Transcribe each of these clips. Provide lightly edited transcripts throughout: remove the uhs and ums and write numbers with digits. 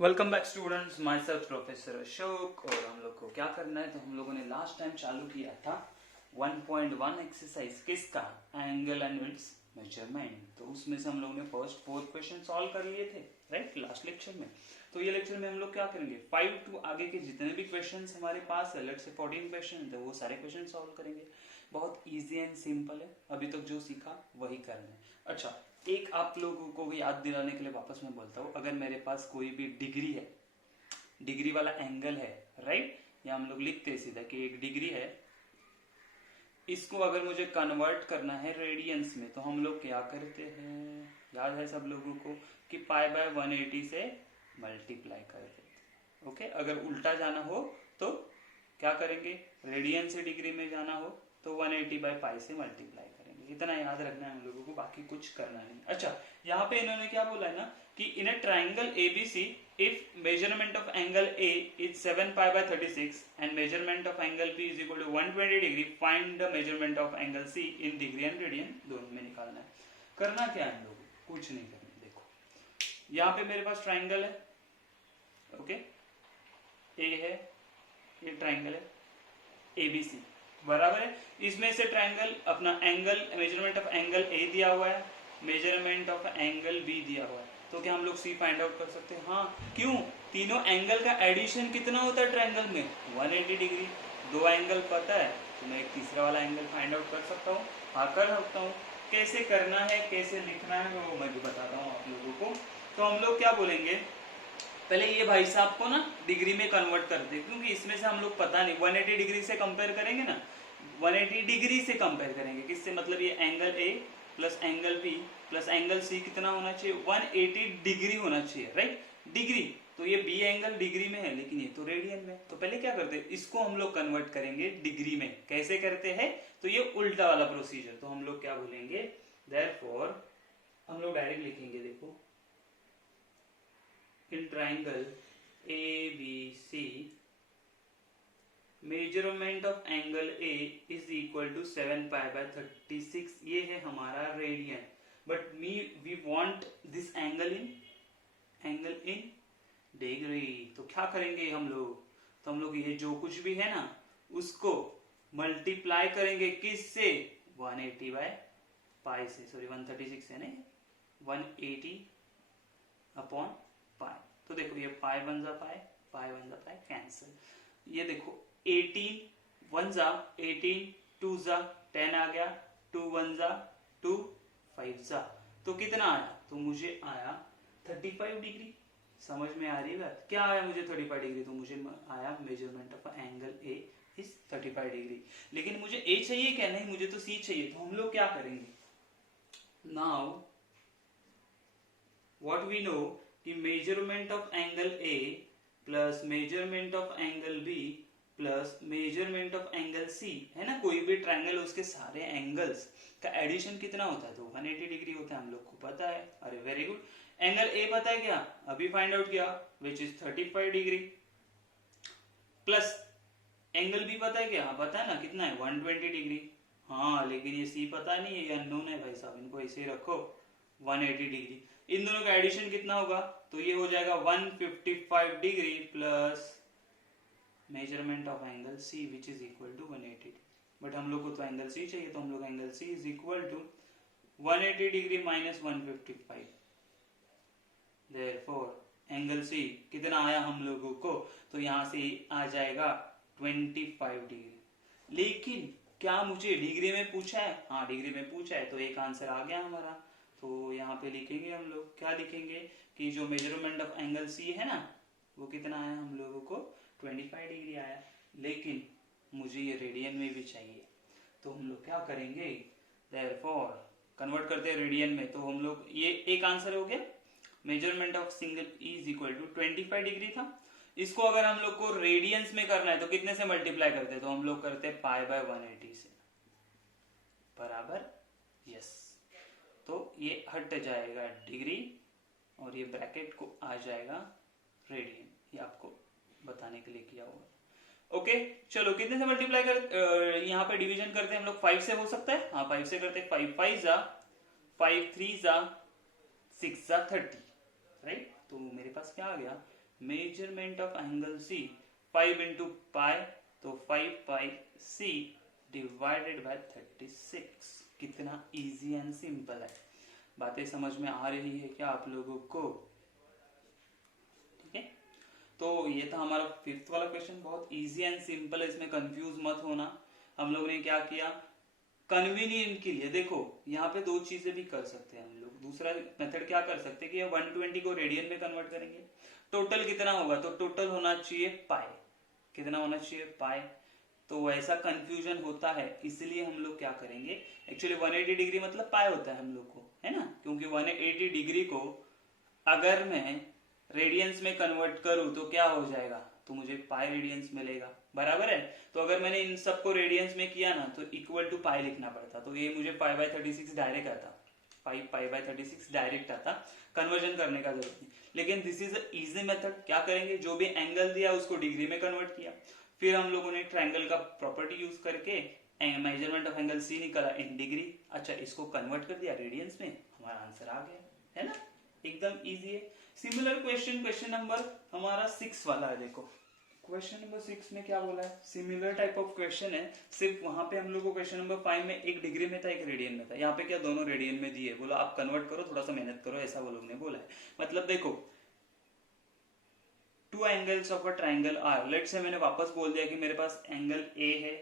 Welcome back students, my self professor Ashok. और हम लोग को क्या करना है, तो हम लोगों ने लास्ट टाइम चालू किया था 1.1 एक्सरसाइज किसका, एंगल एंड इट्स मेजरमेंट। तो उसमें से हम लोगों ने फर्स्ट 4 क्वेश्चन सॉल्व कर लिए थे राइट लास्ट लेक्चर में। तो ये लेक्चर में हम लोग क्या करेंगे, 5 to आगे के जितने भी क्वेश्चन हमारे पास है, लेट्स से 14 क्वेश्चन, तो वो सारे क्वेश्चन सॉल्व करेंगे। बहुत इजी एंड सिंपल है, अभी तक जो सीखा वही करना है। अच्छा, एक आप लोगों को भी याद दिलाने के लिए वापस मैं बोलता हूँ, अगर मेरे पास कोई भी डिग्री है, डिग्री वाला एंगल है राइट, या हम लोग लिखते हैं सीधा कि एक डिग्री है, इसको अगर मुझे कन्वर्ट करना है रेडियंस में, तो हम लोग क्या करते हैं, याद है सब लोगों को, कि पाई बाय 180 से मल्टीप्लाई कर देते हैं। ओके, अगर उल्टा जाना हो तो क्या करेंगे, रेडियन से डिग्री में जाना हो तो 180 बाय पाई से मल्टीप्लाई करेंगे। इतना याद रखना है हम लोगों को, बाकी कुछ करना नहीं। अच्छा, यहाँ पे इन्होंने क्या बोला है ना, कि in a triangle ABC if measurement of angle A is 7 pi by 36 and measurement of angle B is equal to 120 degree, find the measurement of angle C in degree and radian, दोनों में निकालना है। करना क्या है हम लोगों को, कुछ नहीं करना। देखो यहाँ पे मेरे पास ट्राइंगल है, ओके, ए है, ये ट्राइंगल है एबीसी, बराबर है। इसमें से ट्राइंगल अपना एंगल, मेजरमेंट ऑफ एंगल ए दिया हुआ है, मेजरमेंट ऑफ एंगल बी दिया हुआ है, तो क्या हम लोग सी फाइंड आउट कर सकते हैं? हाँ, क्यों? तीनों एंगल का एडिशन कितना होता है ट्राइंगल में, 180 डिग्री। दो एंगल पता है तो मैं एक तीसरा वाला एंगल फाइंड आउट कर सकता हूँ। हाँ, कर सकता हूँ। कैसे करना है, कैसे लिखना है, वो मैं भी बताता हूँ आप लोगों को। तो हम लोग क्या बोलेंगे, पहले ये भाई साहब को ना डिग्री में कन्वर्ट कर दे, क्योंकि इसमें से हम लोग पता नहीं, 180 डिग्री से कंपेयर करेंगे ना, 180 डिग्री से कंपेयर करेंगे किससे, मतलब ये angle A plus angle B plus angle C कितना होना चाहिए, 180 डिग्री होना चाहिए राइट, डिग्री। तो ये बी एंगल डिग्री में है, लेकिन ये तो रेडियन में। तो पहले क्या करते हैं, इसको हम लोग कन्वर्ट करेंगे डिग्री में। कैसे करते हैं, तो ये उल्टा वाला प्रोसीजर। तो हम लोग क्या बोलेंगे, देयरफॉर हम लोग डायरेक्ट लिखेंगे, देखो, in triangle ABC measurement of angle A is equal to 7 pi by 36, ये है हमारा radian, but we want this angle in degree. तो क्या करेंगे हम लोग, तो हम लोग ये जो कुछ भी है ना उसको मल्टीप्लाई करेंगे किससे, 180 बाय पाई से, सॉरी 136 है ना, 180 अपॉन पाई। तो देखो ये पाई वन जा पाई, पाई वन जा पाई, कैंसिल। ये देखो 18 वन जा 18, 2 जा 10 आ गया, 2 वन जा 2, 5 जा, तो कितना आया, तो मुझे आया 35 डिग्री। समझ में आ रही है बात, क्या आया मुझे 35 डिग्री, तो मुझे आया measurement of angle A is 35 degree. लेकिन मुझे ए चाहिए क्या, नहीं, मुझे तो सी चाहिए। तो हम लोग क्या करेंगे, नाउ व्हाट वी नो कि measurement of angle A plus measurement of angle B plus measurement of angle C है ना, कोई भी ट्राइंगल उसके सारे एंगल्स का एडिशन कितना होता है, तो 180 डिग्री होता है, हम लोग को पता है। अरे वेरी गुड। एंगल ए पता है क्या, अभी फाइंड आउट किया, which is 35 degree, plus angle B पता है क्या, पता है ना कितना है, 120 डिग्री। हाँ, लेकिन ये सी पता नहीं है, ये अननोन है भाई साहब, इनको ऐसे ही रखो, 180 डिग्री। इन दोनों का एडिशन कितना होगा, तो ये हो जाएगा 155 degree plus measurement of angle C which is equal to 180। But हम लोग को तो एंगल सी चाहिए, तो हम लोग angle C is equal to 180 degree minus 155। Therefore angle C कितना आया हम लोगों को, तो यहां से आ जाएगा 25 डिग्री। लेकिन क्या मुझे डिग्री में पूछा है, हाँ डिग्री में पूछा है, तो एक आंसर आ गया हमारा। तो यहाँ पे लिखेंगे हम लोग, क्या लिखेंगे, कि जो मेजरमेंट ऑफ एंगल सी है ना, वो कितना आया हम लोगों को, 25 डिग्री आया। लेकिन मुझे ये रेडियन में भी चाहिए, तो हम लोग क्या करेंगे, देयरफॉर कन्वर्ट करते हैं रेडियन में। तो हम लोग, ये एक आंसर हो गया, measurement of angle is equal to 25 degree था। इसको अगर हम लोग को रेडियंस में करना है तो कितने से मल्टीप्लाई करते हैं, तो हम लोग करते हैं पाई बाय 180 से, बराबर, यस। तो ये हट जाएगा डिग्री और ये ब्रैकेट को आ जाएगा रेडियन, ये आपको बताने के लिए किया होगा। ओके, चलो कितने से मल्टीप्लाई कर, यहाँ पे डिवीजन करते हैं हम लोग, 5 से हो सकता है, हाँ 5 से करते हैं, 5 5 जा 5 3 जा 6 जा 30 राइट। तो मेरे पास क्या आ गया, measurement of angle C 5 into pi, तो 5 पाई सी डिवाइडेड बाय 36। कितना इजी एंड सिंपल है। बातें समझ में आ रही है क्या आप लोगों को? ठीक है, तो ये था हमारा फिफ्थ वाला क्वेश्चन, बहुत इजी एंड सिंपल है, इसमें कंफ्यूज मत होना। हम लोग ने क्या किया, कन्वीनियंट के लिए देखो यहाँ पे दो चीजें भी कर सकते हैं हम लोग। दूसरा मेथड क्या कर सकते हैं कि 120 को रेडियन में कन्वर्ट करेंगे, टोटल कितना होगा, तो टोटल होना चाहिए पाई। कितना होना चाहिए, पाई। तो वैसा कंफ्यूजन होता है, इसलिए हम लोग क्या करेंगे, एक्चुअली 180 डिग्री मतलब पाई होता है हम लोग को, है ना, क्योंकि 180 डिग्री को अगर मैं रेडियंस में कन्वर्ट करूं तो क्या हो जाएगा, तो मुझे पाई रेडियंस मिलेगा, बराबर है। तो अगर मैंने इन सबको रेडियंस में किया ना तो इक्वल टू पाई लिखना पड़ता, तो ये मुझे पाई बाय 36 डायरेक्ट आता, पाई बाय 36 डायरेक्ट आता, कन्वर्जन करने का जरूरत नहीं। लेकिन दिस इज इजी मेथड। क्या करेंगे, जो भी एंगल दिया उसको डिग्री में कन्वर्ट किया, फिर हम लोगों ने ट्रायंगल का प्रॉपर्टी यूज करके मेजरमेंट ऑफ एंगल सी निकाला इन डिग्री। अच्छा, इसको कन्वर्ट कर दिया रेडियंस में, हमारा आंसर आ गया, है ना, एकदम इजी है। सिमिलर क्वेश्चन, क्वेश्चन नंबर हमारा 6 वाला है। देखो क्वेश्चन नंबर 6 में क्या बोला है, सिमिलर टाइप ऑफ क्वेश्चन है, सिर्फ वहां पे हम लोग को क्वेश्चन नंबर 5 में एक डिग्री में था, एक रेडियन में था। यहाँ पे क्या दोनों रेडियन में दिए, बोला आप कन्वर्ट करो, थोड़ा सा मेहनत करो, ऐसा वो लोग ने बोला है। मतलब देखो, two angles of a triangle are, let say मैंने वापस बोल दिया कि मेरे पास एंगल ए है,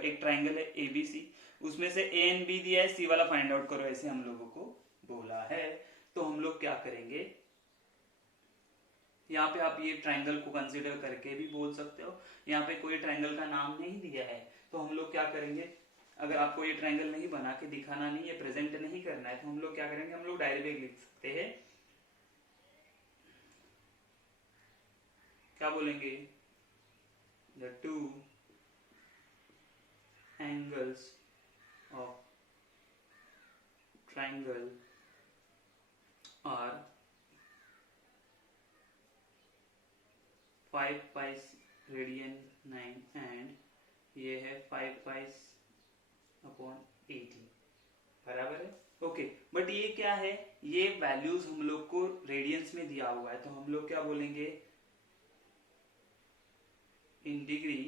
एक ट्राइंगल है एबीसी, उसमें से ए एंड बी दिया है, सी वाला फाइंड आउट करो, ऐसे हम लोगों को बोला है। तो हम लोग क्या करेंगे, यहाँ पे आप ये ट्राइंगल को कंसीडर करके भी बोल सकते हो, यहाँ पे कोई ट्राइंगल का नाम नहीं दिया है, तो हम लोग क्या करेंगे, अगर आपको ये ट्राइंगल नहीं बना के दिखाना नहीं है, प्रेजेंट नहीं करना है, तो हम लोग क्या करेंगे, हम लोग डायरी पे लिख सकते हैं, क्या बोलेंगे, the two angles of triangle are 5 pi radian 9 and ये है 5 pi अपॉन 18, बराबर है। ओके, बट ये क्या है, ये वैल्यूज हम लोग को रेडियंस में दिया हुआ है, तो हम लोग क्या बोलेंगे, इन डिग्री,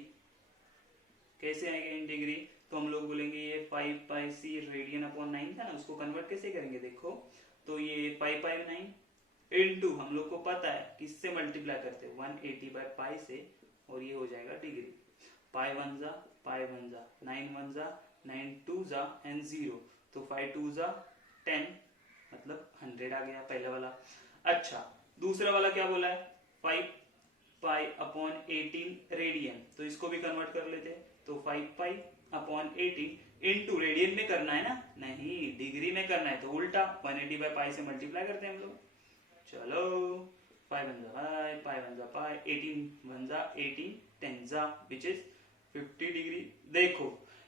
कैसे आएगा इन डिग्री, तो हम लोग बोलेंगे ये 5 पाई सी रेडियन अपॉन 9 था ना, उसको कन्वर्ट कैसे करेंगे, देखो तो ये 5 पाई 9 इनटू, हम लोग को पता है किससे मल्टीप्लाई करते हैं, 180 बाय पाई से, और ये हो जाएगा डिग्री। पाई 1 जा, 9 1 जा, 9 2 जा एंड 0, तो 5 2 जा 10, मतलब 100 आ गया पहले वाला। अच्छा, दूसरा वाला क्या बोला है, 5 पाई अपॉन 18 रेडियन, तो इसको भी कन्वर्ट कर लेते हैं, तो 5 पाई अपॉन 18 इनटू, रेडियन में करना है ना, नहीं डिग्री में करना है, तो उल्टा 180 बाय पाई से मल्टीप्लाई करते हैं हम लोग। चलो 5 1 जा पाई, पाई 1 जा पाई, 18 1 जा 18, 10 जा विच इज 50 डिग्री। देखो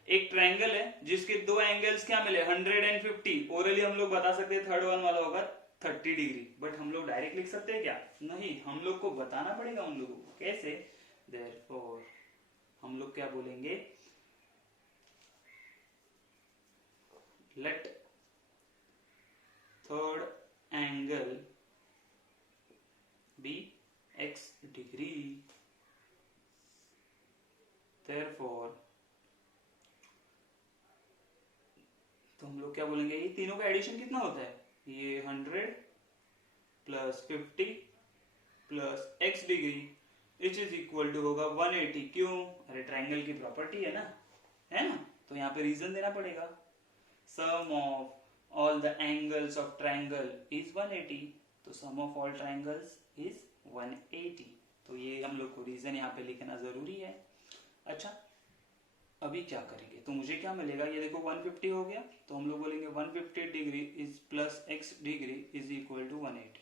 एक ट्रायंगल है जिसके दो एंगल्स क्या मिले, 150, ओरली हम लोग बता सकते हैं थर्ड वन वाला होगा 30 डिग्री, बट हम लोग डायरेक्ट लिख सकते हैं क्या, नहीं, हम लोग को बताना पड़ेगा उन लोगों को कैसे। देयरफॉर हम लोग क्या बोलेंगे, let third angle B x degree, therefore, तो हम लोग क्या बोलेंगे, ये तीनों का एडिशन कितना होता है, ये 100 plus 50 plus x degree which is equal to होगा 180। क्यों, अरे ट्राइंगल की प्रॉपर्टी है ना, तो यहाँ पे रीजन देना पड़ेगा, sum of all the angles of triangle is 180, तो sum of all triangles is 180, तो ये हम लोग को रीजन यहाँ पे लिखना जरूरी है। अच्छा, अभी क्या करेंगे, तो मुझे क्या मिलेगा, ये देखो 150 हो गया, तो हम लोग बोलेंगे 150 degree is plus x degree is equal to 180,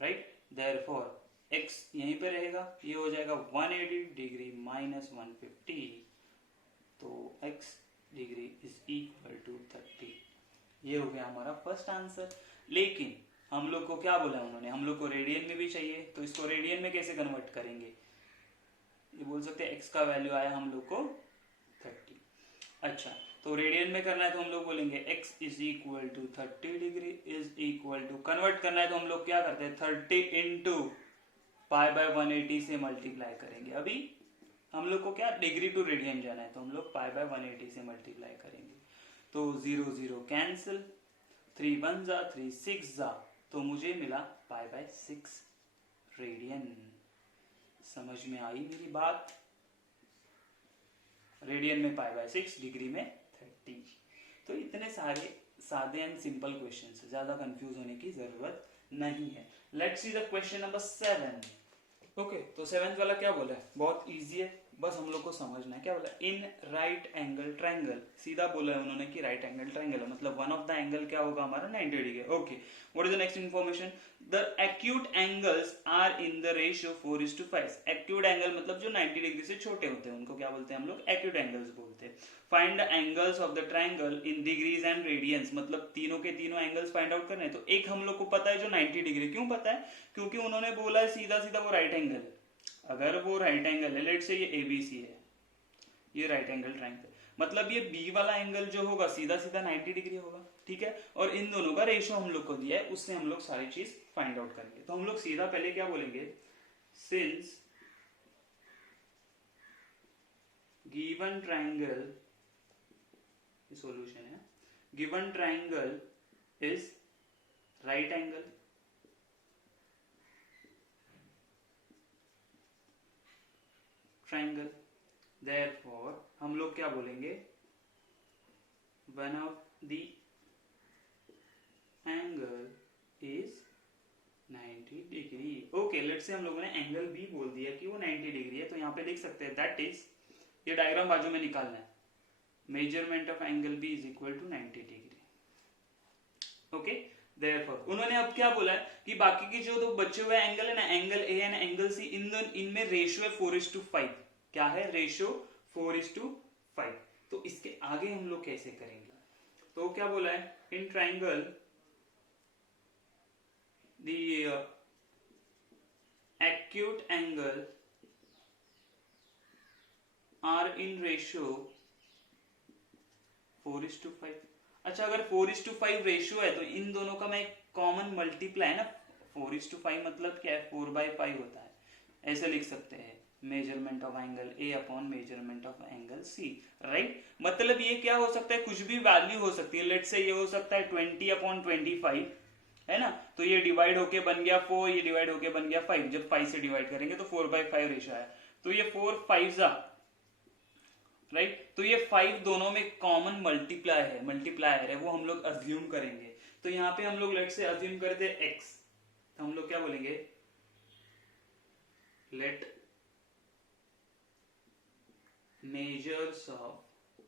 right. Therefore x यहीं पे रहेगा, ये हो जाएगा 180 डिग्री माइनस 150, तो x degree is equal to 30। ये हो गया हमारा फर्स्ट आंसर। लेकिन हम लोग को क्या बोला उन्होंने, हम लोग को रेडियन में भी चाहिए, तो इसको रेडियन में कैसे कन्वर्ट करेंगे, ये बोल सकते हैं x का वैल्यू आया हम लोग को 30। अच्छा, तो रेडियन में करना है तो हम लोग बोलेंगे x is equal to 30 degree is equal to, convert करना है तो हम लोग क्या करते हैं 30 इंटू पाई बाय 180 से मल्टीप्लाई करेंगे। अभी हम लोग को क्या डिग्री टू रेडियन जाना है, तो हम लोग पाई बाय 180 से मल्टीप्लाई करेंगे। तो 0 0 कैंसिल, 3 1 जा 3 6 जा, तो मुझे मिला पाई बाय 6 रेडियन। समझ में आई मेरी बात? रेडियन में पाई बाय 6, डिग्री में 30। तो इतने सारे सादे एंड सिंपल क्वेश्चन है, ज्यादा कंफ्यूज होने की जरूरत नहीं है। Let's see the question number 7। Okay, तो 7th वाला क्या बोला है? बहुत इजी है, बस हम लोग को समझना है। क्या बोला? इन राइट एंगल ट्रायंगल, सीधा बोला है उन्होंने कि राइट एंगल ट्रायंगल है, मतलब वन ऑफ द एंगल क्या होगा हमारा? 90 degree. Okay, what is the next information? The acute angles are in the ratio 4:5। Acute angle मतलब जो 90 डिग्री से छोटे होते हैं उनको क्या बोलते हैं हम लोग? एक्यूट एंगल्स बोलते हैं। Find the angles of the triangle in degrees and radians, मतलब तीनों के तीनों एंगल्स फाइंड आउट करने हैं। तो एक हम लोग को पता है जो 90 डिग्री, क्यों पता है? क्योंकि उन्होंने बोला है सीधा सीधा वो राइट एंगल है। अगर वो राइट एंगल है, लेट्स से ये एबीसी है, ये राइट एंगल ट्रायंगल, मतलब ये बी वाला एंगल जो होगा सीधा सीधा 90 डिग्री होगा, ठीक है। और इन दोनों का रेशियो हम लोग को दिया है, उससे हम लोग सारी चीज फाइंड आउट करेंगे। तो हम लोग सीधा पहले क्या बोलेंगे? सिंस गिवन ट्रायंगल, सॉल्यूशन है, given triangle is right angle, triangle, therefore हम लोग क्या बोलेंगे? One of the angle is 90 degree. Okay, let's say हम लोगों ने एंगल बी बोल दिया कि वो 90 डिग्री है, तो यहाँ पे लिख सकते हैं दैट इज, ये डायग्राम बाजू में निकालना है, measurement of angle B is equal to 90 degree. Okay, therefore उन्होंने अब क्या बोला है कि बाकी की जो दो बचे हुए एंगल है ना, angle A and angle C, इनमें रेशियो है 4:5। क्या है रेशियो? 4:5। तो इसके आगे हम लोग कैसे करेंगे? तो क्या बोला है? In triangle the acute angle are in ratio 4:5। अच्छा, अगर 4:5 रेशियो है तो इन दोनों का मैं कॉमन मल्टीप्लाई है ना, 4:5 मतलब क्या है? 4/5 होता है। ऐसे लिख सकते हैं, measurement of angle A upon measurement of angle C, right. मतलब ये क्या हो सकता है? कुछ भी वैल्यू हो सकती है। लेट्स से ये हो सकता है 20/25, है ना, तो ये डिवाइड होके बन गया 4, ये डिवाइड होके बन गया 5। जब 5 से डिवाइड करेंगे तो 4/5 रेशियो है, तो ये 4 5 राइट। तो ये 5 दोनों में कॉमन मल्टीप्लायर है, वो हम लोग अज्यूम करेंगे। तो यहाँ पे हम लोग लेट से अज्यूम करते हैं x, तो हम लोग क्या बोलेंगे? Let measures of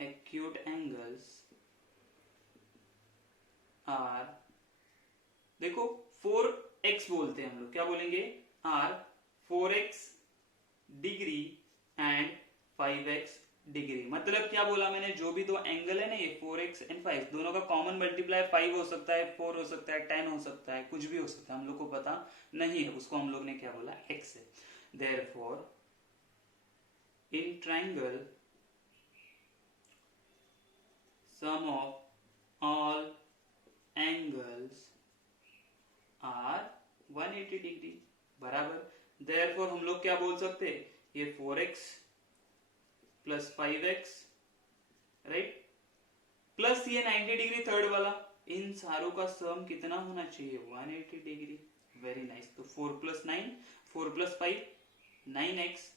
acute angles are, देखो 4x बोलते हैं हम लोग, क्या बोलेंगे? Are 4x degree and 5x degree. मतलब क्या बोला मैंने? जो भी दो एंगल है ना, ये 4x एंड 5, दोनों का कॉमन मल्टीप्लाई 5 हो सकता है, 4 हो सकता है, 10 हो सकता है, कुछ भी हो सकता है, हम लोग को पता नहीं है, उसको हम लोग ने क्या बोला? x है। therefore in triangle sum of all angles are 180 degree, बराबर। therefore हम लोग क्या बोल सकते हैं? ये 4x plus 5x, right, plus ये 90 डिग्री थर्ड वाला, इन सारों का सम कितना होना चाहिए? 180 डिग्री। Very nice. तो 4 + 9, 4 + 5 9x,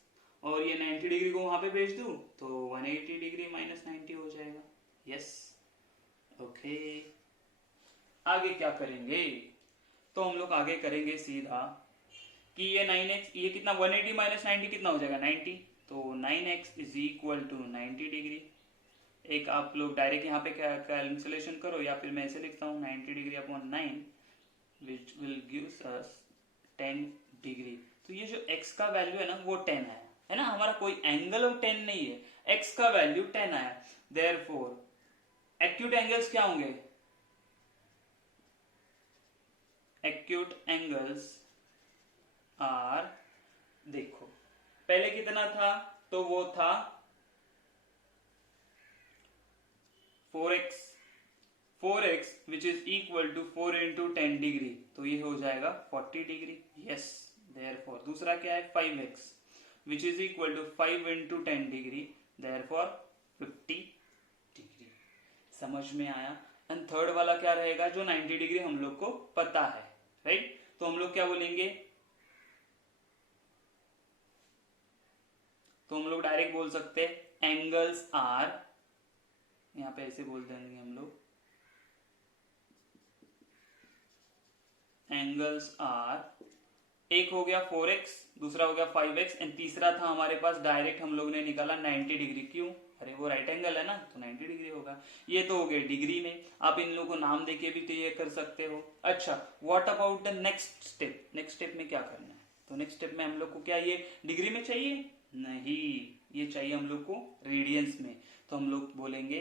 और ये 90 डिग्री को वहां पे भेज दूं तो 180 डिग्री माइनस 90 हो जाएगा। Yes, okay. आगे क्या करेंगे? तो हम लोग आगे करेंगे सीधा कि ये 9x, ये कितना 180 माइनस 90 कितना हो जाएगा? 90। तो 9x is equal to 90 degree. एक आप लोग डायरेक्ट यहाँ पे कैलकुलेशन करो, या फिर मैं ऐसे लिखता हूँ 90 degree upon 9 which will gives us 10 degree. तो ये जो x का वैल्यू है ना, वो 10 आया है ना, हमारा कोई एंगल 10 नहीं है, x का वैल्यू 10 आया। देयरफॉर एक्यूट एंगल्स क्या होंगे? एक्यूट एंगल्स आर, देखो पहले कितना था? तो वो था 4x 4x which is equal to 4 into 10 degree, तो ये हो जाएगा 40 डिग्री। यस, देयरफॉर दूसरा क्या है 5x which is equal to 5 into 10 degree, therefore 50 degree. समझ में आया? एंड थर्ड वाला क्या रहेगा, जो 90 डिग्री हम लोग को पता है, राइट? तो हम लोग क्या बोलेंगे, तो हम लोग डायरेक्ट बोल सकते हैं एंगल्स आर, यहां पे ऐसे बोल देंगे हम लोग, एंगल्स आर, एक हो गया 4x, दूसरा हो गया 5x एंड तीसरा था हमारे पास डायरेक्ट हम लोग ने निकाला 90 डिग्री। क्यों? अरे वो राइट एंगल है ना, तो 90 डिग्री होगा। ये तो हो गए डिग्री में, आप इन लोगों को नाम देके भी क्लियर कर सकते हो। अच्छा, what about the next step? Next step में क्या करना है? तो नेक्स्ट स्टेप में हम लोग को क्या ये डिग्री में चाहिए? नहीं, ये चाहिए हम लोग को रेडियंस में। तो हम लोग बोलेंगे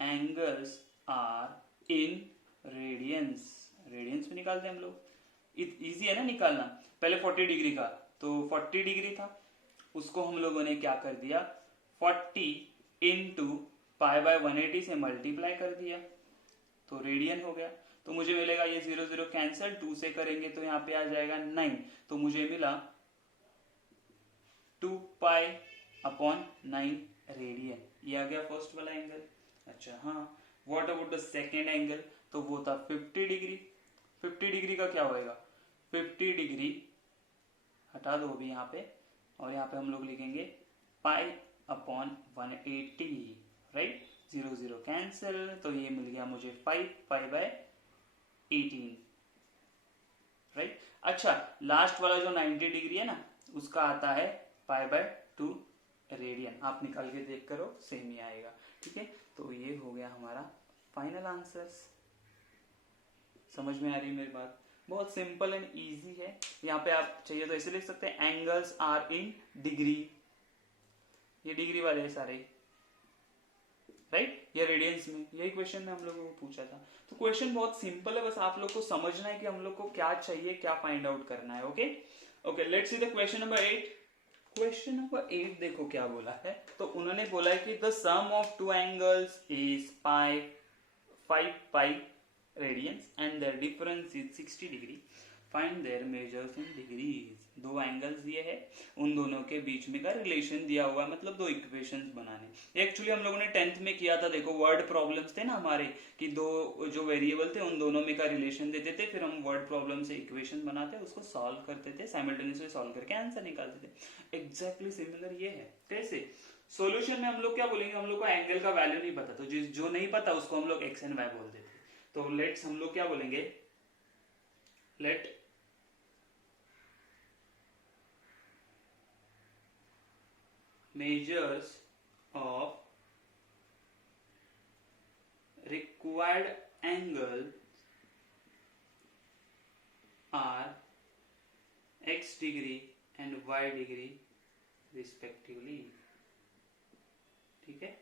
angles are in radians, radians में निकालते हैं हम लोग। इजी है ना निकालना। पहले 40 डिग्री का, तो 40 डिग्री था, उसको हम लोगों ने क्या कर दिया, 40 इंटू पाई बाय 180 से मल्टीप्लाई कर दिया, तो रेडियन हो गया। तो मुझे मिलेगा ये 0 0 कैंसिल, 2 से करेंगे तो यहाँ पे आ जाएगा 9, तो मुझे मिला 2 पाई अपॉन 9 रेडियन। ये आ गया फर्स्ट वाला एंगल। अच्छा हाँ, what about the second angle? तो वो था 50 डिग्री। 50 डिग्री का क्या होएगा, 50 डिग्री हटा दो अभी यहाँ पे, और यहाँ पे हम लोग लिखेंगे पाई अपॉन 180, राइट? 0 0 कैंसिल, तो ये मिल गया मुझे 5 पाई बाय 18, राइट? अच्छा, लास्ट वाला जो 90 डिग्री है ना, उसका आता है पाई बाय 2 रेडियन। आप निकाल के देख करो, सेम ही आएगा, ठीक है? तो ये हो गया हमारा फाइनल आंसर्स। समझ में आ रही है मेरी बात? बहुत सिंपल एंड इजी है। यहाँ पे आप चाहिए तो ऐसे लिख सकते हैं एंगल्स आर इन डिग्री, ये डिग्री वाले सारे, राइट? ये रेडियंस में, यही क्वेश्चन में हम लोगों को पूछा था। तो क्वेश्चन बहुत सिंपल है, बस आप लोग को समझना है कि हम लोग को क्या चाहिए, क्या फाइंड आउट करना है। Okay okay, let's see the question number 8। Question number 8 देखो क्या बोला है। तो उन्होंने बोला है कि the sum of two angles is 5 pi radians and their difference is 60 degree. Find their measures in degrees. दो एंगल्स दिए है, उन दोनों के बीच में का रिलेशन दिया हुआ, मतलब दो इक्वेशंस बनाने। एक्चुअली हम लोगों ने 10th में किया था, देखो वर्ड प्रॉब्लम्स थे ना हमारे, कि दो जो वेरिएबल थे उन दोनों में का रिलेशन देते थे, फिर हम वर्ड प्रॉब्लम से इक्वेशन बनाते, उसको सॉल्व करते थे, साइमल्टेनियसली सॉल्व करके आंसर निकालते थे। एग्जैक्टली सिमिलर ये है। कैसे? सोल्यूशन में हम लोग क्या बोलेंगे, हम लोग को एंगल का वैल्यू नहीं पता, तो जो नहीं पता उसको हम लोग एक्स एंड वाई बोल देते। तो लेट्स हम लोग क्या बोलेंगे, late measures of required angle are x degree and y degree respectively। ठीक है,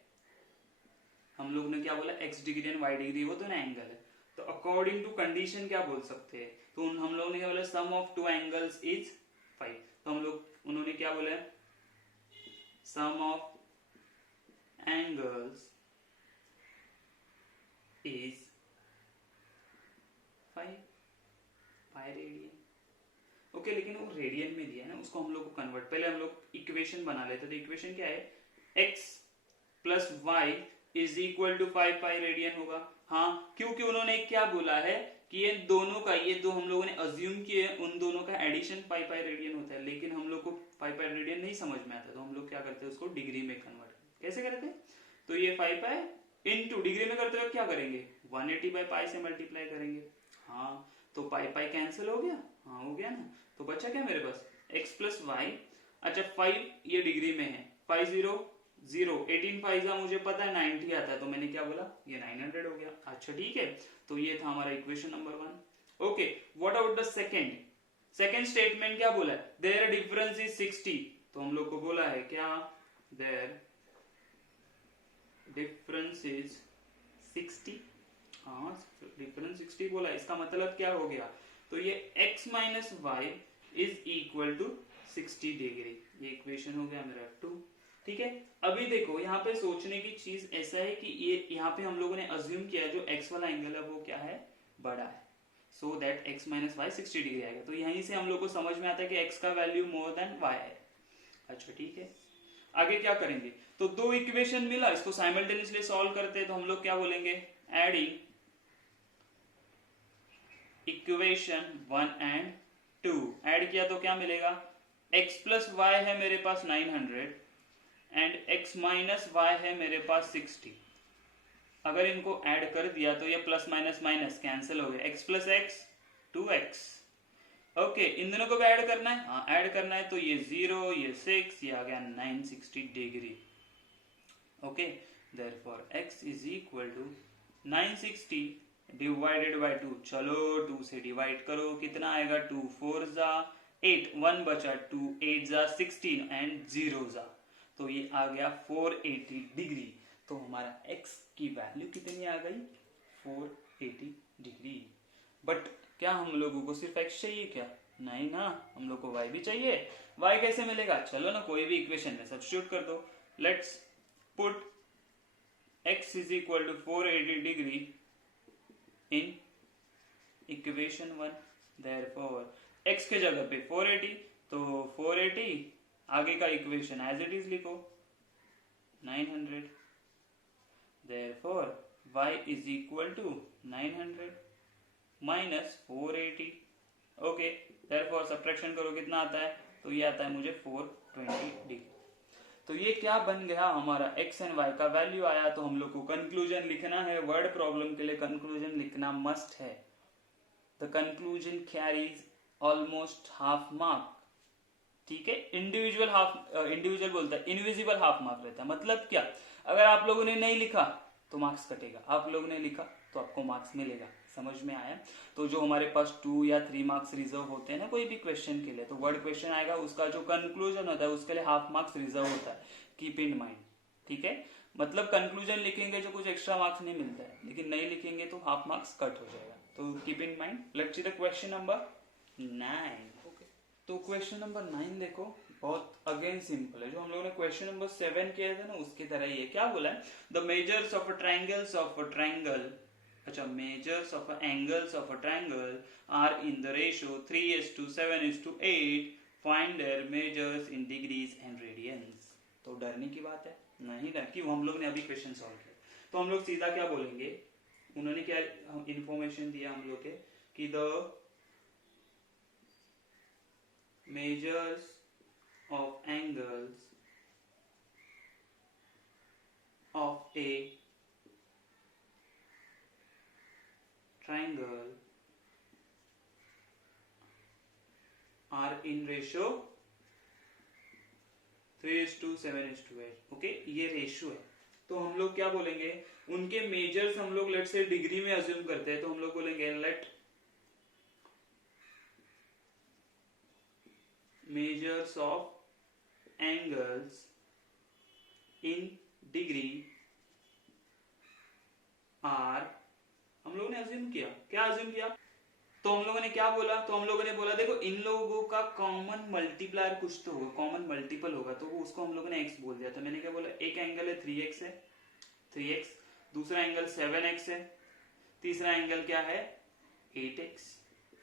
हम लोग ने क्या बोला, x degree and y degree, वो तो ना एंगल है। तो अकॉर्डिंग टू कंडीशन क्या बोल सकते हैं, तो हम लोग ने क्या बोला, sum of two angles is 5। तो हम लोग, उन्होंने क्या बोला, sum of angles is 5 pi radian. Okay, लेकिन वो रेडियन में दिया है ना, उसको हम लोग को कन्वर्ट, पहले हम लोग इक्वेशन बना लेते। तो इक्वेशन क्या है, x plus y is equal to 5 pi radian होगा। हाँ, क्योंकि उन्होंने क्या बोला है कि ये दोनों का, ये दो हम लोगों ने अज्यूम किए, उन दोनों का एडिशन 5 पाई रेडियन होता है, लेकिन हम लोग को 5 पाई रेडियन नहीं समझ में आता, तो हम लोग क्या करते हैं, उसको डिग्री में कन्वर्ट। कैसे करते हैं, तो ये 5 पाई इनटू डिग्री में करते हुए क्या करेंगे, 180 बाई पाई से मल्टीप्लाई करेंगे। हाँ, तो पाई पाई कैंसिल हो गया, हाँ हो गया ना, तो बचा क्या मेरे पास, x प्लस वाई। अच्छा, 5 ये डिग्री में है, 5 0 0, 18 फाइजा मुझे पता है 90 आता है, तो मैंने क्या बोला, ये 900 हो गया। अच्छा ठीक है, तो ये था हमारा equation number 1। Okay, what about the second? Second statement क्या बोला है, देयर डिफरेंस इज 60। तो हम लोग को बोला है क्या, देयर डिफरेंस इज 60। हाँ, डिफरेंस 60 बोला, इसका मतलब क्या हो गया, तो ये x minus y is equal to 60 degree. ये इक्वेशन हो गया मेरा 2। ठीक है। अभी देखो यहाँ पे सोचने की चीज ऐसा है कि ये यहाँ पे हम लोगों ने अज्यूम किया जो एक्स वाला एंगल है वो क्या है, बड़ा है, so that x minus y 60 degree आएगा। तो यहीं से हम लोग को समझ में आता है कि एक्स का वैल्यू मोर देन वाई है। अच्छा ठीक है, आगे क्या करेंगे, तो दो इक्वेशन मिला, इसको साइमल्टेनियसली सॉल्व करते हैं तो हम लोग क्या बोलेंगे, एडिंग इक्वेशन 1 एंड 2, ऐड किया तो क्या मिलेगा, x प्लस वाई है मेरे पास 900 एंड x माइनस वाई है मेरे पास 60। अगर इनको ऐड कर दिया तो ये प्लस माइनस माइनस कैंसिल हो गया, x plus x 2x। Okay, इन दोनों को भी ऐड करना है, हाँ ऐड करना है, तो ये 0 ये 6, ये आ गया 960 degree. Okay, therefore x is equal to 960 divided by 2, चलो 2 से डिवाइड करो, कितना आएगा, 2 4 जा 8, 1 बचा, 2 8 जा 16 एंड 0 जा, तो ये आ गया 480 डिग्री। तो हमारा x की वैल्यू कितनी आ गई, 480 डिग्री। बट क्या हम लोगों को सिर्फ x चाहिए क्या, नहीं ना, हम लोग को y भी चाहिए। y कैसे मिलेगा, चलो ना कोई भी इक्वेशन में सब्स्टिट्यूट कर दो। Let's put x is equal to 480 degree in equation 1, therefore x के जगह पे 480, तो 480 आगे का इक्वेशन एज इट इज लिखो 900, therefore y is equal to 900 minus 480। Okay, therefore subtraction करो कितना आता है, तो ये आता है मुझे 420 डिग्री। तो ये क्या बन गया, हमारा x एंड y का वैल्यू आया। तो हम लोग को कंक्लूजन लिखना है, वर्ड प्रॉब्लम के लिए कंक्लूजन लिखना मस्ट है। The conclusion carries almost half mark, ठीक है। इंडिविजुअल बोलता है, इनविजिबल हाफ मार्क रहता है। मतलब क्या, अगर आप लोगों ने नहीं लिखा तो मार्क्स कटेगा, आप लोगों ने लिखा तो आपको मार्क्स मिलेगा। समझ में आया। तो जो हमारे पास 2 या 3 मार्क्स रिजर्व होते हैं ना कोई भी क्वेश्चन के लिए, तो वर्ड क्वेश्चन आएगा, उसका जो कंक्लूजन होता है उसके लिए हाफ मार्क्स रिजर्व होता है, कीप इन माइंड, ठीक है। मतलब कंक्लूजन लिखेंगे जो कुछ एक्स्ट्रा मार्क्स नहीं मिलता है, लेकिन नहीं लिखेंगे तो हाफ मार्क्स कट हो जाएगा। तो keep in mind. Let's see the question number 9। Okay, तो क्वेश्चन नंबर 9 देखो, बहुत अगेन सिंपल है। जो हम लोगों ने क्वेश्चन नंबर 7 किया था ना उसकी तरह ही है। क्या बोला है, the measures of triangles of a triangle, अच्छा measures of angles of a triangle are in the ratio 3:7:8, find their measures in degrees and radians. तो डरने की बात है नहीं, डर क्यों, हम लोग ने अभी क्वेश्चन सॉल्व किया। तो हम लोग सीधा क्या बोलेंगे, उन्होंने क्या इंफॉर्मेशन दिया हम लोग के कि the measures of angles of a triangle are in ratio 3:7:8। Okay, ये रेशियो है। तो हम लोग क्या बोलेंगे, उनके मेजर्स हम लोग लेट से डिग्री में अज्यूम करते हैं, तो हम लोग बोलेंगे late measures of angles in degree are, हम लोगों ने अज्यूम किया, क्या अज्यूम किया, तो हम लोगों ने क्या बोला, तो हम लोगों ने बोला देखो इन लोगों का कॉमन मल्टीप्लायर कुछ तो होगा, कॉमन मल्टीपल होगा, तो उसको हम लोगों ने x बोल दिया। तो मैंने क्या बोला, एक एंगल है 3x है, 3x, दूसरा एंगल 7x है, तीसरा एंगल क्या है 8x।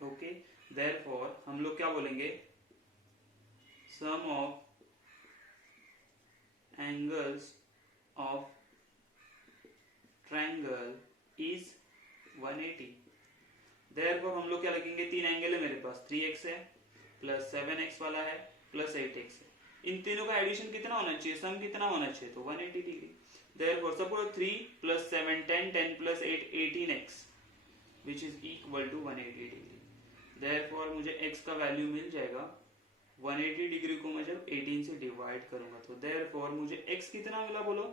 ओके, देयरफॉर हम लोग क्या बोलेंगे, sum of angles of triangle is 180। therefore हम लोग क्या लिखेंगे, 3 एंगल है मेरे पास, 3x है प्लस 7x वाला है प्लस 8x है, इन तीनों का एडिशन कितना होना चाहिए, सम कितना होना चाहिए, तो 180 degree. therefore suppose 3 + 7 10, 10 + 8 18x which is equal to 180 degree. therefore मुझे x का वैल्यू मिल जाएगा 180 डिग्री को मैं जब 18 से डिवाइड करूंगा, तो देयरफॉर मुझे x कितना मिला बोलो,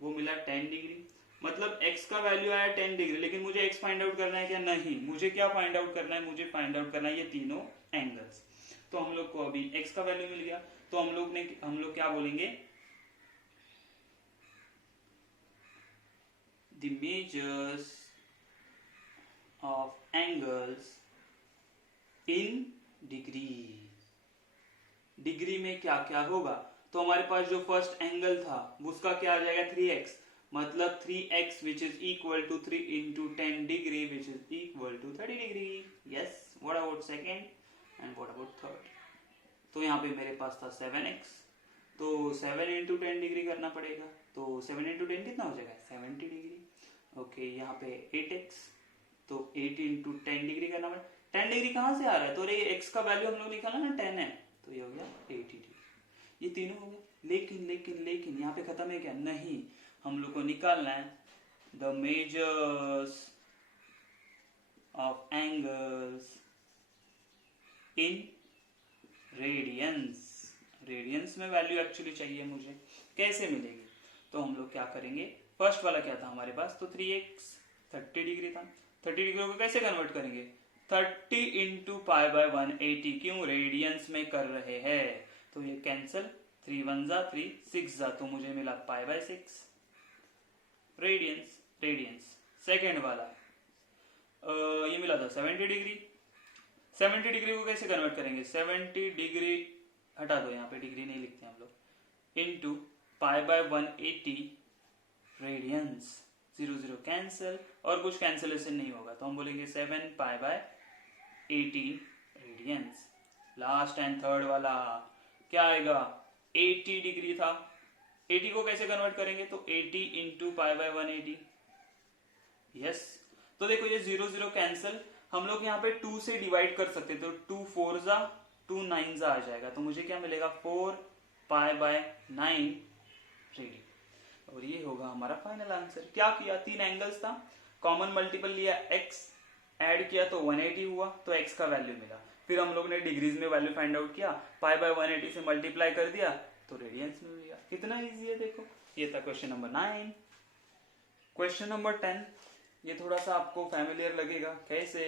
वो मिला 10 डिग्री। मतलब x का वैल्यू आया 10 डिग्री, लेकिन मुझे x फाइंड आउट करना है क्या, नहीं, मुझे क्या फाइंड आउट करना है, मुझे फाइंड आउट करना है ये तीनों एंगल्स। तो हम लोग को अभी x का वैल्यू मिल गया, तो हम लोग क्या बोलेंगे, the measures of angles in degree. Degree में क्या क्या होगा, तो हमारे पास जो फर्स्ट एंगल था उसका क्या आ जाएगा 3x, मतलब 3x which is equal to 3 into 10 degree which is equal to 30 degree. Yes, what about second and what about third? तो यहाँ पे मेरे पास था 7x, तो 7 इंटू 10 डिग्री करना पड़ेगा, तो 7 इंटू 10 कितना हो जाएगा 70 डिग्री. ओके, यहाँ पे 8x, तो 8 इंटू 10 डिग्री करना पड़ेगा. 10 डिग्री कहाँ से आ रहा है, तो ये x का वैल्यू हम लोग निकाला ना 10 है, तो ये हो गया 80 डिग्री. ये तीनों हो गए. लेकिन लेकिन लेकिन यहाँ पे खत्म है क्या? नहीं, हम लोग को निकालना है the measures of angles in radians. Radians में वैल्यू एक्चुअली चाहिए मुझे, कैसे मिलेगी? तो हम लोग क्या करेंगे, फर्स्ट वाला क्या था हमारे पास, तो 3x 30 डिग्री था. 30 डिग्री को कैसे कन्वर्ट करेंगे, 30 इंटू पाई बाय 180. क्यों? रेडियंस में कर रहे हैं, तो ये कैंसल, 3 1 जा 3, 6 जा, तो मुझे मिला pi by 6 radians. Radians second वाला ये मिला था 70 डिग्री. 70 डिग्री को कैसे कन्वर्ट करेंगे, 70 डिग्री हटा दो, यहाँ पे डिग्री नहीं लिखते हम लोग, into pi by 180 radians. 0 0 cancel, और कुछ कैंसिलेशन नहीं होगा, तो हम बोलेंगे 7 pi by 80 radians. Last and third वाला क्या आएगा, 80 डिग्री था. 80 को कैसे कन्वर्ट करेंगे, तो 80 इंटू पाई बाय 180. यस, तो देखो ये 0 0 कैंसिल, हम लोग यहाँ पे 2 से डिवाइड कर सकते, तो 2 4 जा 2 9 जा आ जाएगा, तो मुझे क्या मिलेगा 4 पाई बाय 9 रेडियन. और ये होगा हमारा फाइनल आंसर. क्या किया, 3 एंगल्स था, कॉमन मल्टीपल लिया x, ऐड किया तो 180 हुआ, तो x का वैल्यू मिला. फिर हम लोग ने डिग्रीज में वैल्यू फाइंड आउट किया, पाई बाय 180 से मल्टीप्लाई कर दिया, तो रेडियंस में मिल गया. कितना इजी है देखो. ये था क्वेश्चन नंबर 9. क्वेश्चन नंबर 10, ये थोड़ा सा आपको फैमिलियर लगेगा. कैसे,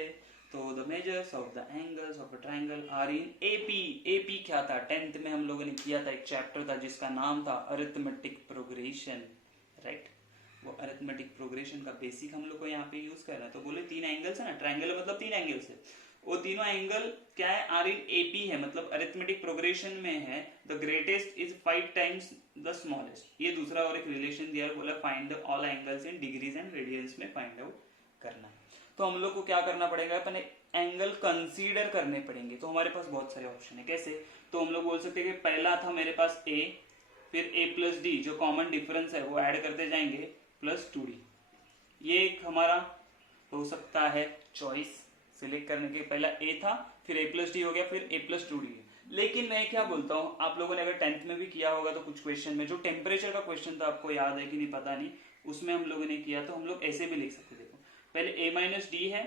तो the measures of the angles of a triangle are in AP. AP क्या था, 10th में हम लोगों ने किया था, एक चैप्टर था जिसका नाम था अरिथमेटिक प्रोग्रेशन, राइट. वो अरिथमेटिक प्रोग्रेशन का बेसिक हम लोग को यहाँ पे यूज करना है. तो बोले 3 एंगल्स है ना, ट्रायंगल मतलब 3 एंगल्स है, वो तीनों एंगल क्या है, आर इन एपी है, मतलब अरिथमेटिक प्रोग्रेशन में है. The greatest is 5 times the smallest. ये दूसरा और एक रिलेशन दिया, बोला find all angles in degrees and radians में फाइंड आउट करना. तो हम लोग को क्या करना पड़ेगा, अपने एंगल कंसीडर करने पड़ेंगे. तो हमारे पास बहुत सारे ऑप्शन है. कैसे, तो हम लोग बोल सकते हैं कि पहला था मेरे पास a, फिर a प्लस डी, जो कॉमन डिफरेंस है वो ऐड करते जाएंगे, प्लस 2d. ये एक हमारा हो सकता है चॉइस सिलेक्ट करने के. पहला a था, फिर a प्लस डी हो गया, फिर a प्लस 2d. लेकिन मैं क्या बोलता हूँ, आप लोगों ने अगर 10th में भी किया होगा तो कुछ क्वेश्चन में जो टेम्परेचर का क्वेश्चन था, आपको याद है कि नहीं पता नहीं, उसमें हम लोगों ने किया, तो हम लोग ऐसे भी लिख सकते. देखो पहले a माइनस डी है,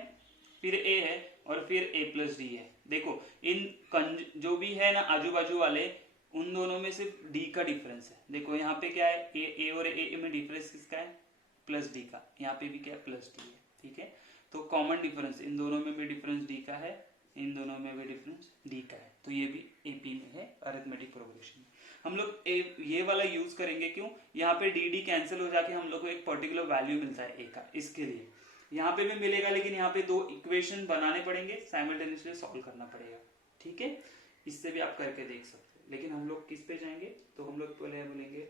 फिर a है, और फिर a प्लस डी है. देखो इन जो भी है ना आजू बाजू वाले, उन दोनों में सिर्फ d का डिफरेंस है. देखो यहाँ पे क्या है, a और a में डिफरेंस किसका है, प्लस d का. यहाँ पे भी क्या है, प्लस d है. ठीक है, तो कॉमन डिफरेंस इन दोनों में भी डिफरेंस d का है, इन दोनों में भी डिफरेंस d का है. तो ये भी AP में है, अरिथमेटिक प्रोग्रेशन. हम लोग ये वाला यूज करेंगे. क्यों, यहाँ पे dd कैंसिल हो जाके हम लोग को एक पर्टिकुलर वैल्यू मिलता है a का, इसके लिए यहाँ पे भी मिलेगा. लेकिन यहाँ पे 2 इक्वेशन बनाने पड़ेंगे, साइमल्टेनियसली सॉल्व करना पड़ेगा. ठीक है, इससे भी आप करके देख सकते हो. लेकिन हम लोग किस पे जाएंगे, तो हम लोग पहले बोलेंगे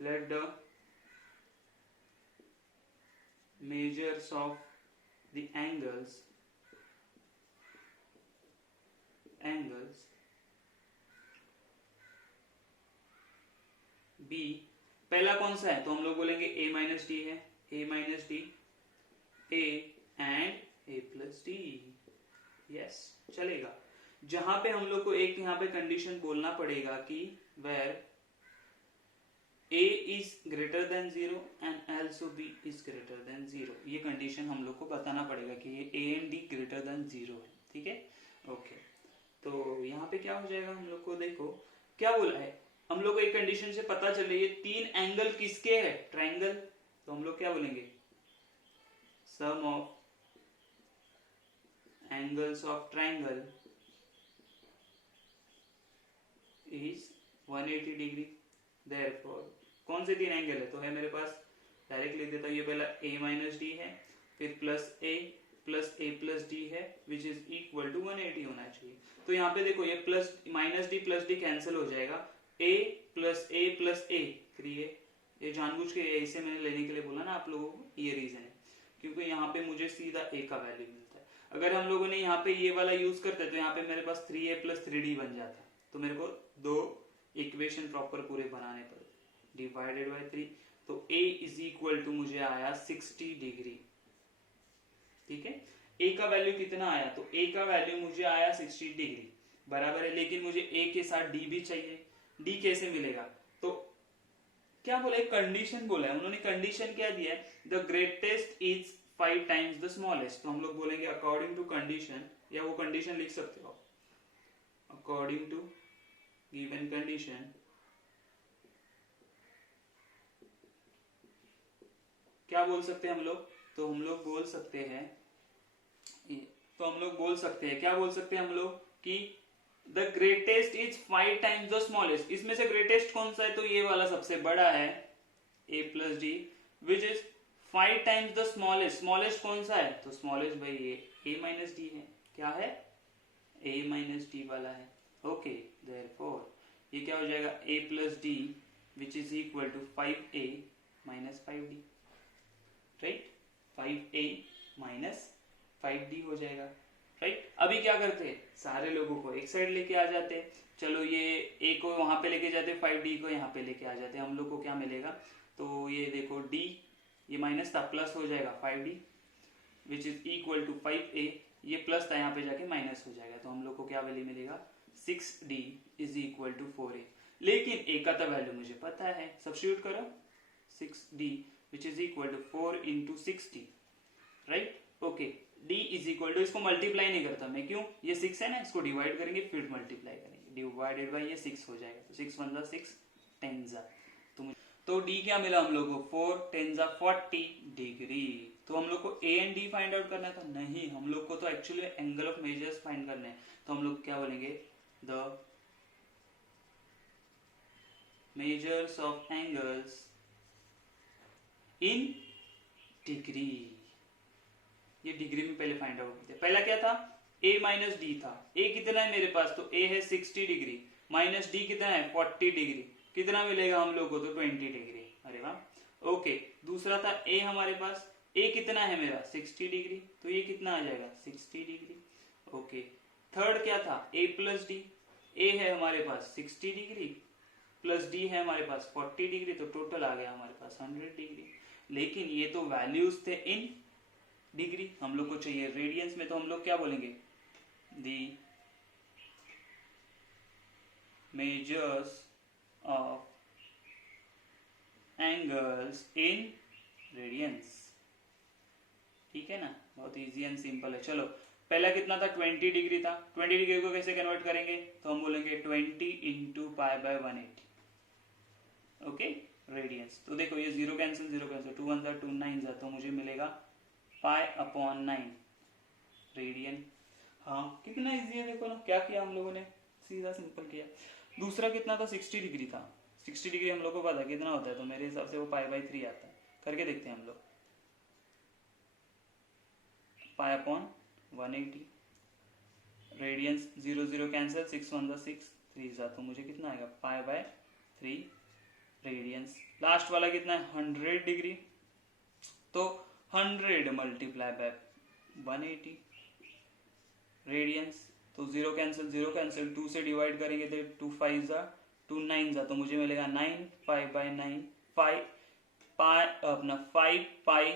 let the measures of the angles be. पहला कौन सा है, तो हम लोग बोलेंगे a माइनस डी है, a minus d, a and a plus d. Yes, चलेगा. जहां पे हम लोग को एक यहाँ पे कंडीशन बोलना पड़ेगा कि where a is greater than 0 and also b is greater than 0. ये कंडीशन हम लोग को बताना पड़ेगा कि ये a and d greater than 0 है. ठीक है, ओके. तो यहाँ पे क्या हो जाएगा, हम लोग को देखो क्या बोला है, हम लोग को एक कंडीशन से पता चले ये 3 एंगल किसके है, ट्रायंगल. तो हम लोग क्या बोलेंगे, sum of angles of triangle is 180 degree. Therefore कौन से 3 एंगल है, तो है मेरे पास, डायरेक्ट लिख देता हूं. ये पहला a माइनस डी है, फिर plus a, plus A plus D है विच इज इक्वल टू 180 होना चाहिए। तो यहाँ पे देखो ये प्लस माइनस डी कैंसिल हो जाएगा, ए प्लस ए 3a। ये जानबूझ के ऐसे मैंने लेने के लिए बोला ना आप लोगों को, ये रीजन है क्योंकि यहाँ पे मुझे सीधा ए का वैल्यू मिलता है। अगर हम लोगों ने यहाँ पे ये वाला यूज करते तो यहाँ पे मेरे पास 3a प्लस 3d बन जाता, तो मेरे को दो इक्वेशन प्रॉपर पूरे बनाने पड़ते, डिवाइडेड बाय 3। तो a इज इक्वल टू मुझे आया 60 डिग्री, ठीक है। a का वैल्यू कितना आया, तो a का वैल्यू मुझे आया 60 डिग्री बराबर है, लेकिन मुझे a के साथ d भी चाहिए। d कैसे मिलेगा, तो क्या बोला, एक कंडीशन बोला है उन्होंने। कंडीशन क्या दिया है, the greatest is 5 times the smallest. तो हम लोग बोलेंगे अकॉर्डिंग टू कंडीशन, या वो कंडीशन लिख सकते हो अकॉर्डिंग टू गिवन कंडीशन क्या बोल सकते हैं हम लोग, तो हम लोग बोल सकते हैं क्या बोल सकते हैं हम लोग कि the greatest is 5 times the smallest. इसमें से ग्रेटेस्ट कौन सा है, तो ये वाला सबसे बड़ा है a plus d which is 5 times the smallest. Smallest कौन सा है, तो स्मॉलेस्ट भाई ये a माइनस डी है। क्या है, a माइनस डी वाला है। ओके, देयरफॉर ये क्या हो जाएगा, a plus d which is equal to 5a minus 5d, right. 5a minus 5d हो जाएगा, राइट। अभी क्या करते हैं, सारे लोगों को एक साइड लेके आ जाते हैं। चलो ये a को वहां पे लेके जाते, 5d को यहाँ पे लेके आ जाते हैं। हम लोग को क्या मिलेगा, तो ये देखो d, ये माइनस था, प्लस हो जाएगा 5d which is equal to 5a। ये प्लस था, यहाँ पे जाके माइनस हो जाएगा। तो हम लोग को क्या वैल्यू मिलेगा, 6d is equal to 4a। लेकिन a का तो वैल्यू मुझे पता है, सब्स्टिट्यूट करो 6d which is equal to 4 into 6d, right. Okay, d is equal to, इसको मल्टीप्लाई नहीं करता मैं, क्यों, ये 6 है ना, इसको डिवाइड करेंगे फिर मल्टीप्लाई करेंगे, डिवाइडेड बाय ये 6 हो जाएगा। तो 6 1 6 10 जा, तो d क्या मिला हम लोग को, 4 10 जा 40 डिग्री। तो हम लोग को a and d find out करना था, नहीं, हम लोग को तो actually angle of measures find करने हैं। तो हम लोग क्या बोलेंगे, the measures of angles in degree. ये डिग्री में पहले फाइंड आउट करते हैं। पहला क्या था, a माइनस डी था। a कितना है मेरे पास, तो a है 60 डिग्री माइनस d कितना है 40 डिग्री, कितना मिलेगा हम लोग को, तो 20 डिग्री। अरे वाह। ओके, दूसरा था a हमारे पास, a कितना है मेरा 60 डिग्री, तो ये कितना आ जाएगा 60 डिग्री। ओके, थर्ड क्या था, a प्लस डी। a है हमारे पास 60 डिग्री प्लस d है हमारे पास 40 डिग्री, तो टोटल आ गया हमारे पास 100 डिग्री। लेकिन ये तो वैल्यूज थे इन डिग्री, हम लोग को चाहिए रेडियंस में। तो हम लोग क्या बोलेंगे, the measures of angles in radians, ठीक है ना, बहुत इजी एंड सिंपल है। चलो, पहला कितना था, 20 डिग्री था। 20 डिग्री को कैसे कन्वर्ट करेंगे, तो हम बोलेंगे 20 into pi by 180, okay, radians. तो देखो ये 0 कैंसिल 2 1 जा 2 9 जा, तो मुझे मिलेगा पाई अपॉन 9 रेडियन। हाँ, कितना इजी है, देखो ना क्या किया हम लोगों ने, सीधा सिंपल किया। दूसरा कितना था, 60 डिग्री था। 60 डिग्री हम लोग को पता कितना होता है, तो मेरे हिसाब से वो पाई बाय 3 आता है। करके देखते हैं हम लोग, पाई अपॉन 180 रेडियंस, 0 0 कैंसिल, 6 1 जा 6 3 जा, तो मुझे कितना आएगा, पाई बाय 3 रेडियंस। लास्ट वाला कितना है, 100 डिग्री, तो 100 मल्टीप्लाई बाय 180 रेडियंस। तो 0 कैंसिल 2 से डिवाइड करेंगे तो 2 5 जा 2 9 जा, तो मुझे मिलेगा 9 5 बाय 9 5 पाई अपना 5 पाई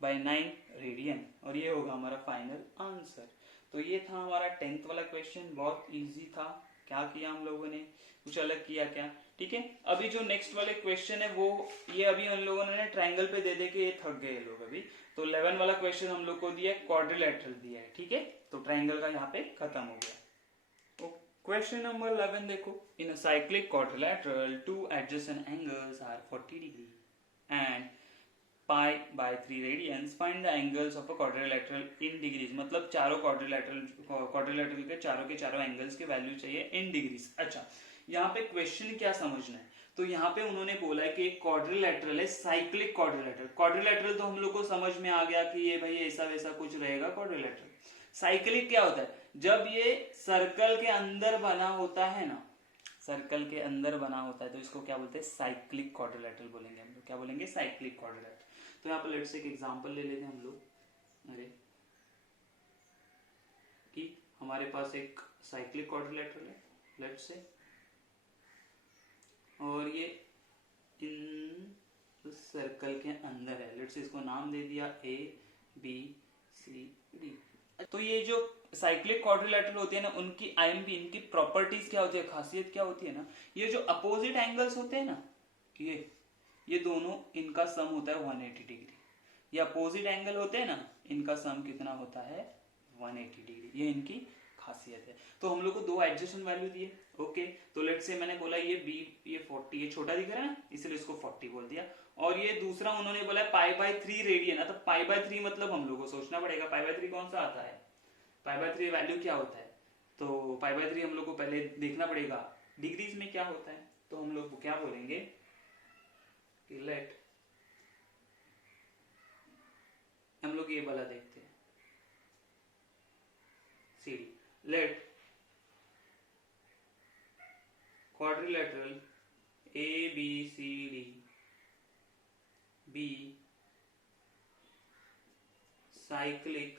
बाय 9 रेडियन, और ये होगा हमारा फाइनल आंसर। तो ये था हमारा 10th वाला क्वेश्चन, बहुत इजी था। क्या किया हम लोगों ने, कुछ अलग किया क्या, ठीक है। अभी जो नेक्स्ट वाले क्वेश्चन है वो ये अभी हम लोगों ने ट्रायंगल पे दे दे के ये थक गए लोग अभी। तो 11 वाला क्वेश्चन हम लोग को दिया है, क्वाड्रिलेटरल दिया है, ठीक है। तो ट्रायंगल का यहाँ पे खत्म हो गया। तो क्वेश्चन नंबर 11 देखो, in a cyclic quadrilateral two adjacent angles are 40 degree and pi by 3 radians, find the angles of a quadrilateral in degrees. मतलब चारों क्वाड्रिलेटरल के चारों एंगल्स के वैल्यू चाहिए इन डिग्रीज। अच्छा, यहाँ पे क्वेश्चन क्या समझना है, तो यहाँ पे उन्होंने बोला है कि एक क्वाड्रिलेटरल है, साइक्लिक क्वाड्रिलेटरल। क्वाड्रिलेटरल तो हम लोग को समझ में आ गया कि ये भाई ऐसा वैसा कुछ रहेगा क्वाड्रिलेटरल। साइक्लिक क्या होता है? जब ये सर्कल के अंदर बना होता है ना, सर्कल के अंदर बना होता है तो इसको क्या बोलते हैं? साइक्लिक क्वाड्रिलेटरल बोलेंगे हम लोग। क्या बोलेंगे? Cyclic quadrilateral. तो यहाँ पर लेट्स से एक एग्जांपल ले लेते हैं हम लोग। अरे कि हमारे पास एक साइक्लिक क्वाड्रिलेटरल है लेट्स से, और ये इन सर्कल के अंदर है। लेट्स से इसको नाम दे दिया ए बी सी डी। तो ये जो साइक्लिक क्वाड्रिलेटरल होती है ना, उनकी आईएमपी, इनकी प्रॉपर्टीज क्या होती है, खासियत क्या होती है ना, ये जो अपोजिट एंगल्स होते हैं ना, ये दोनों, इनका सम होता है 180 डिग्री। ये अपोजिट एंगल होते हैं ना, इनका सम कितना होता है? 180 डिग्री। ये इनकी खासियत है। तो हम लोग को दो एडजस्टमेंट वैल्यू दिए। ओके, तो लेट्स से मैंने बोला ये बी, ये 40, ये छोटा दिख रहा है ना, इसलिए इसको 40 बोल दिया। और ये दूसरा उन्होंने बोला π/3 रेडियन है। तो π/3 मतलब हम लोग को सोचना पड़ेगा π/3 कौन सा आता है, π/3 वैल्यू क्या होता है। तो π/3 हम लोग को पहले देखना पड़ेगा डिग्रीज में क्या होता है। तो हम लोग क्या बोलेंगे कि लेट, हम लोग ये वाला देखते हैं CD, let quadrilateral ABCD be cyclic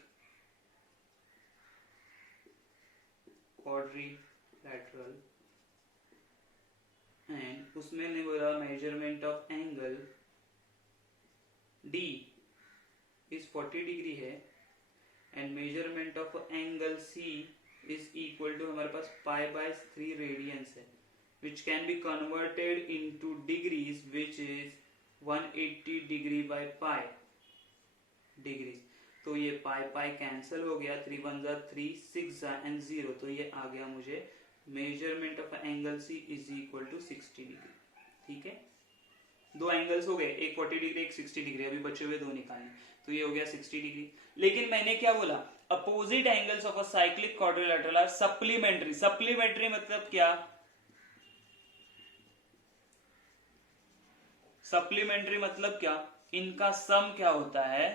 quadrilateral and उसमें ने बोला measurement of angle D is 40 degree है and measurement of angle C is equal to हमारे पास π/3 रेडियंस है, which can be converted into degrees which is 180 degree by pi degrees. तो ये pi cancel हो गया, 3 1 जा 3, 6 जा एंड 0, तो ये आ गया मुझे measurement of angle C is equal to 60 degree. ठीक है, दो एंगल्स हो गए, एक 40 डिग्री एक 60 डिग्री, अभी बचे हुए दो निकालने, तो ये हो गया 60 डिग्री। लेकिन मैंने क्या बोला, opposite angles of a cyclic quadrilateral are supplementary. Supplementary मतलब क्या? सप्लीमेंट्री मतलब क्या? इनका सम क्या होता है?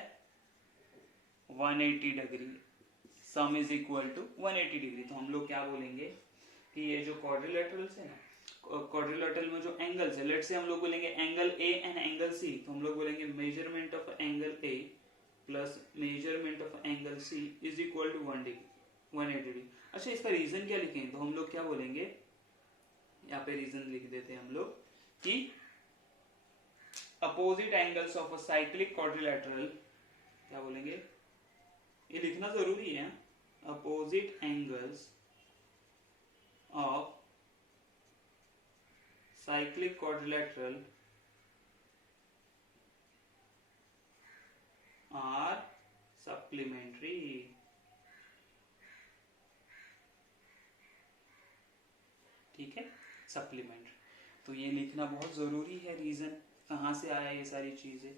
180 degree. Sum is equal to 180 degree. तो हम लोग क्या बोलेंगे कि ये जो क्वाड्रिलेटरल्स है ना, क्वाड्रिलेटरल में जो एंगल्स है, लेट्स से हम लोग बोलेंगे angle A and angle C, तो हम लोग बोलेंगे measurement of angle A plus measurement of angle C is equal to 180 degree. अच्छा, इसका रीजन क्या लिखेंगे? तो हम लोग क्या बोलेंगे, यहाँ पे रीजन लिख देते हैं हम लोग कि opposite angles of a cyclic quadrilateral, क्या बोलेंगे, ये लिखना जरूरी है, opposite angles of cyclic quadrilateral are supplementary. ठीक है, सप्लीमेंट्री। तो ये लिखना बहुत जरूरी है, रीजन कहां से आया ये सारी चीजें।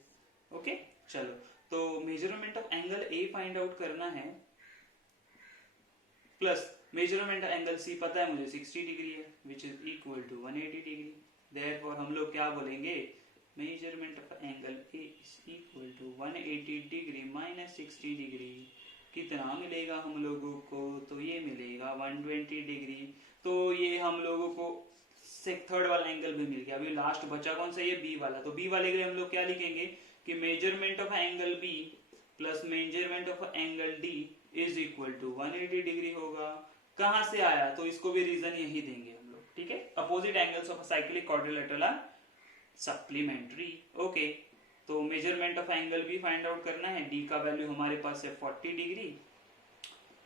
ओके, चलो, तो measurement of angle A find out करना है, plus measurement of angle C पता है मुझे 60 डिग्री है, which is equal to 180 degree. Therefore हम लोग क्या बोलेंगे, measurement of angle A is equal to 180 degree minus 60 degree. कितना मिलेगा हम लोगों को? तो ये मिलेगा 120 डिग्री। तो ये हम लोगों को थर्ड वाला एंगल भी मिल गया। अभी लास्ट बचा कौन सा? ये बी वाला। तो बी वाले के लिए हम लोग क्या लिखेंगे कि measurement of angle B plus measurement of angle D is equal to 180 degree होगा। कहां से आया? तो इसको भी रीजन यही देंगे हम लोग। ठीक है, opposite angles of cyclic quadrilateral are supplementary. Okay, तो measurement of angle B find out करना है। डी का वैल्यू हमारे पास है 40 डिग्री,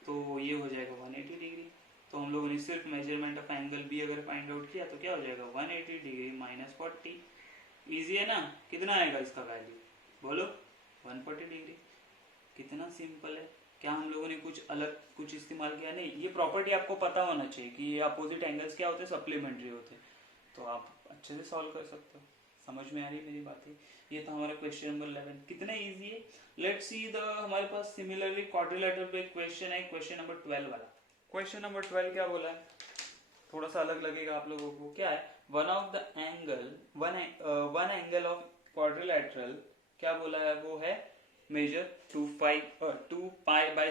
तो ये हो जाएगा 180 डिग्री। तो हम लोगों ने सिर्फ मेजरमेंट ऑफ एंगल बी अगर फाइंड आउट किया तो क्या हो जाएगा, 180 डिग्री माइनस 40। इजी है ना? कितना आएगा इसका वैल्यू? बोलो, 140 डिग्री। कितना सिंपल है। क्या हम लोगों ने कुछ अलग कुछ इस्तेमाल किया? नहीं। ये प्रॉपर्टी आपको पता होना चाहिए कि ये अपोजिट एंगल्स क्या होते हैं, सप्लीमेंट्री होते हैं, तो आप अच्छे से सॉल्व कर सकते हो। समझ में आ रही है मेरी बातें? ये था हमारा क्वेश्चन नंबर 11। कितना इजी है। लेट्स सी द, हमारे पास सिमिलरली क्वाड्रिलेटरल पे क्वेश्चन है, क्वेश्चन नंबर 12 वाला। क्वेश्चन नंबर 12 क्या बोला है, थोड़ा सा अलग लगेगा आप लोगों को। क्या है, one of the angle one angle of quadrilateral क्या बोला है, वो है मेजर 2 पाई बाय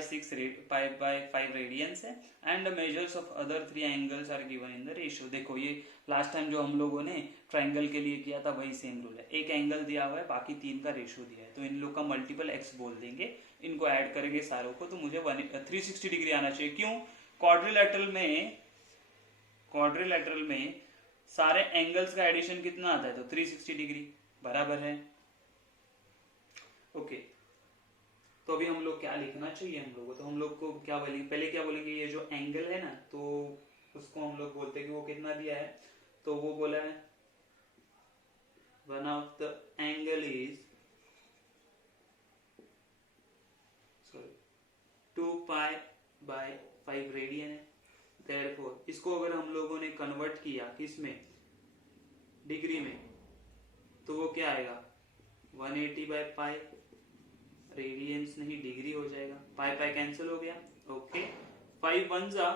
5 रेडियंस है, and measures of other 3 angles are given in the ratio. देखो ये लास्ट टाइम जो हम लोगों ने ट्राइंगल के लिए किया था वही सेम रूल है, एक एंगल दिया हुआ है, बाकी 3 का रेशियो दिया है, तो इन लोग का मल्टीपल एक्स बोल देंगे, इनको ऐड करेंगे सारों को, तो मुझे 360 डिग्री आना चाहिए। क्यों? क्वाड्रिलैटरल में सारे एंगल्स का एडिशन कितना आता है, तो 360 डिग्री बराबर है। ओके, तो अभी हम लोग क्या लिखना चाहिए हम लोग को, तो हम लोग को क्या बोलेंगे, पहले क्या बोलेंगे, ये जो एंगल है ना, तो उसको हम लोग बोलते हैं कि वो कितना दिया है, तो वो बोला है one of the angle is 2 pi by 5 radian है। देयरफॉर इसको अगर हम लोगों ने कन्वर्ट किया किस में, डिग्री में, तो वो क्या आएगा 180 बाय पाई, रेडियंस नहीं डिग्री हो जाएगा, पाई पाई कैंसिल हो गया। ओके, 5 1 जा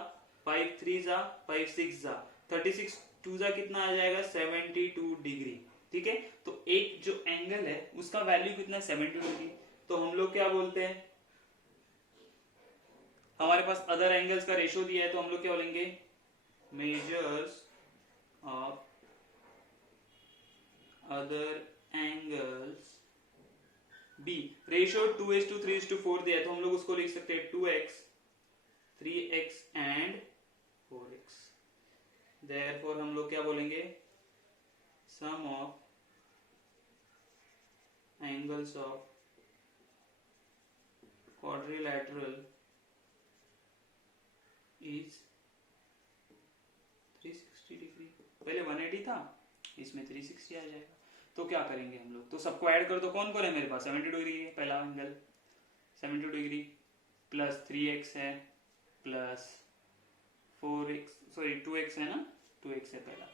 5 3 जा 5 6 जा 36 2 जा कितना आ जाएगा 72 डिग्री। ठीक है, तो एक जो एंगल है उसका वैल्यू कितना है 72 डिग्री, तो हम लोग क्या बोलते हैं, हमारे पास अदर एंगल्स का रेशियो दिया है, तो हम लोग क्या बोलेंगे, measures of other angles be, ratio 2:3:4 दिया है, तो हम लोग उसको लिख सकते हैं 2x 3x and 4x। Therefore हम लोग क्या बोलेंगे, sum of angles of quadrilateral is 360 degree. पहले 180 था, इसमें 360 आ जाएगा। तो क्या करेंगे हम लोग, तो सबको ऐड कर दो, कौन कौन है मेरे पास, 72 डिग्री है पहला एंगल, 72 डिग्री प्लस 3x है प्लस 4x, सॉरी 2x है ना, 2x है पहला,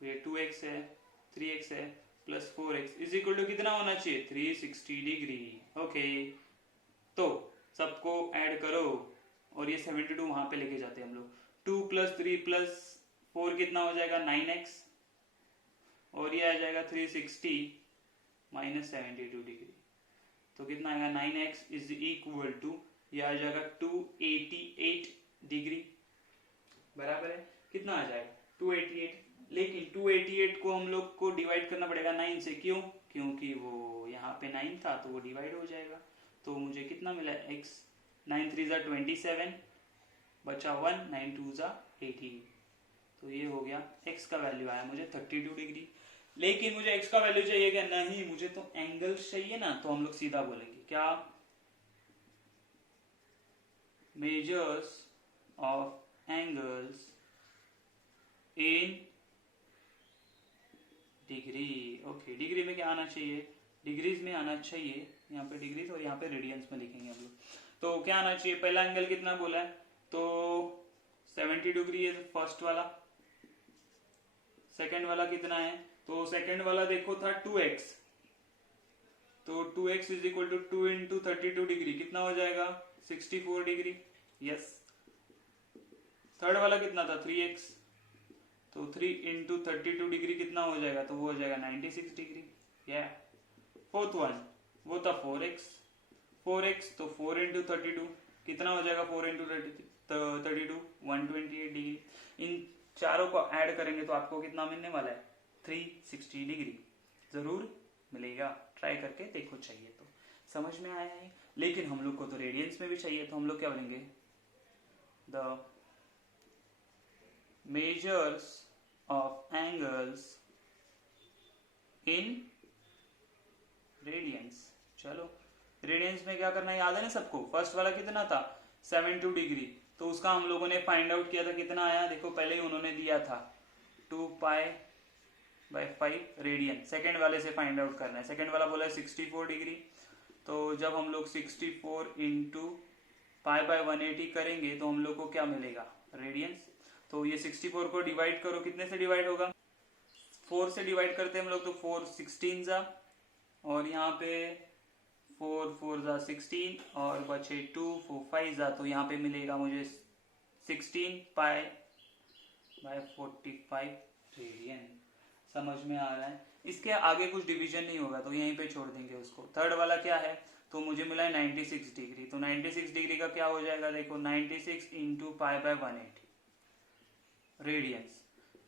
तो ये 2x है 3x है plus 4x is equal to कितना होना चाहिए 360 डिग्री। ओके, तो सबको ऐड करो और ये 72 वहां पे लेके जाते हैं हम लोग, 2 + 3 + 4 कितना हो जाएगा 9x, और ये आ जाएगा 360 माइनस 72 डिग्री, तो कितना आएगा 9x इज इक्वल टू, ये आ जाएगा 288 डिग्री, बराबर है, कितना आ जाएगा 288। लेकिन 288 को हम लोग को डिवाइड करना पड़ेगा 9 से, क्यों, क्योंकि वो यहाँ पे 9 था तो वो डिवाइड हो जाएगा, तो मुझे कितना मिला x, 9 3 ज़ा 27 बचा 1, 9 2 ज़ा 18, तो ये हो गया x का वैल्यू आया मुझे 32 डिग्री। लेकिन मुझे x का वैल्यू चाहिए क्या, नहीं, मुझे तो एंगल्स चाहिए ना, तो हम लोग सीधा बोलेंगे क्या, measures of angles in degree. Okay, degree में क्या आना चाहिए, डिग्रीज में आना चाहिए, यहाँ पे डिग्रीज और यहाँ पे रेडियंस में लिखेंगे हम लोग, तो क्या आना चाहिए, पहला एंगल कितना बोला है, तो 70 डिग्री है फर्स्ट वाला, सेकंड वाला कितना है, तो सेकंड वाला देखो था 2x, तो 2x is equal to 2 into 32 degree कितना हो जाएगा 64 डिग्री, यस। थर्ड वाला कितना था 3x, तो 3 इंटू 32 डिग्री कितना हो जाएगा, तो वो हो जाएगा 96 डिग्री, या फोर्थ वन वो था 4x, तो 4 इंटू 32 कितना हो जाएगा, 4 इंटू 32 128 डिग्री। इन चारों को ऐड करेंगे तो आपको कितना मिलने वाला है 360 डिग्री, जरूर मिलेगा, ट्राई करके देखो, चाहिए तो। समझ में आया है, लेकिन हम लोग को तो रेडियंस में भी चाहिए, तो हम लोग क्या बोलेंगे, the measures of angles in radiance. चलो, रेडियंस में क्या करना है याद है ना सबको, फर्स्ट वाला कितना था 72 डिग्री, तो उसका हम लोगों ने फाइंड आउट किया था, कितना आया, देखो पहले ही उन्होंने दिया था 2 पाई/5 रेडियन, सेकेंड वाले से फाइंड आउट करना है, सेकेंड वाला बोला है 64 डिग्री, तो जब हम लोग 64 इंटू पाई/180 करेंगे तो हम लोग को क्या मिलेगा रेडियंस, तो ये 64 को डिवाइड करो, कितने से डिवाइड होगा 4 से डिवाइड करते हैं हम लोग, तो 4 16 जा, और यहाँ पे 4 4 जा 16 और बचे 2 4 5 जा, तो यहाँ पे मिलेगा मुझे 16 पाई/45 रेडियन। समझ में आ रहा है। इसके आगे कुछ डिवीजन नहीं होगा तो यहीं पे छोड़ देंगे उसको। थर्ड वाला क्या है, तो मुझे मिला है 96 डिग्री, तो 96 डिग्री का क्या हो जाएगा, देखो 96 इंटू पाई बाय 180 रेडियंस।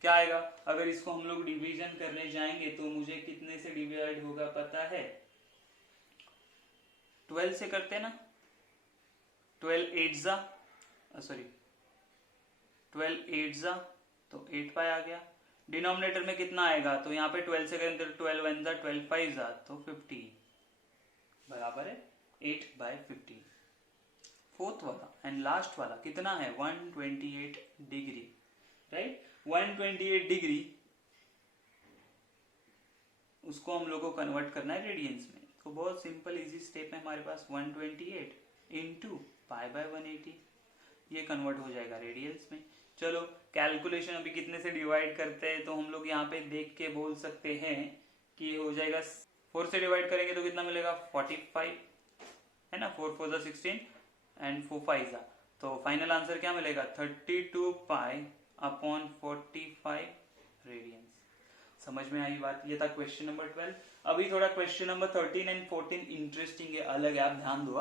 क्या आएगा, अगर इसको हम लोग डिवीजन करने जाएंगे तो मुझे कितने से डिवाइड होगा पता है, 12 से करते ना, 12 8 जा, सॉरी 12 8 जा तो 8 पाई आ गया। डिनोमिनेटर में कितना आएगा, तो यहाँ पे 12 से करेंगे तो 12 1 जा 12 5 जा तो 15 बराबर है 8/15। फोर्थ वाला एंड लास्ट वाला कितना है, 128 डिग्री, राइट। 128 डिग्री उसको हम लोग को कन्वर्ट करना है रेडियंस में, तो बहुत सिंपल इजी स्टेप है हमारे पास। 128 इंटू पाई बाय 180 ये कन्वर्ट हो जाएगा रेडियंस में। चलो कैलकुलेशन अभी कितने से डिवाइड करते हैं, तो हम लोग यहाँ पे देख के बोल सकते हैं कि हो जाएगा 4 से डिवाइड करेंगे तो कितना मिलेगा 45 है ना, 4 4 16 एंड 4 5 जा, तो फाइनल आंसर क्या मिलेगा 32 पाई अपॉन 45 रेडियंस। समझ में आई बात, ये था क्वेश्चन नंबर 12। अभी थोड़ा क्वेश्चन नंबर 13 एंड 14 इंटरेस्टिंग है, अलग है, आप ध्यान दो।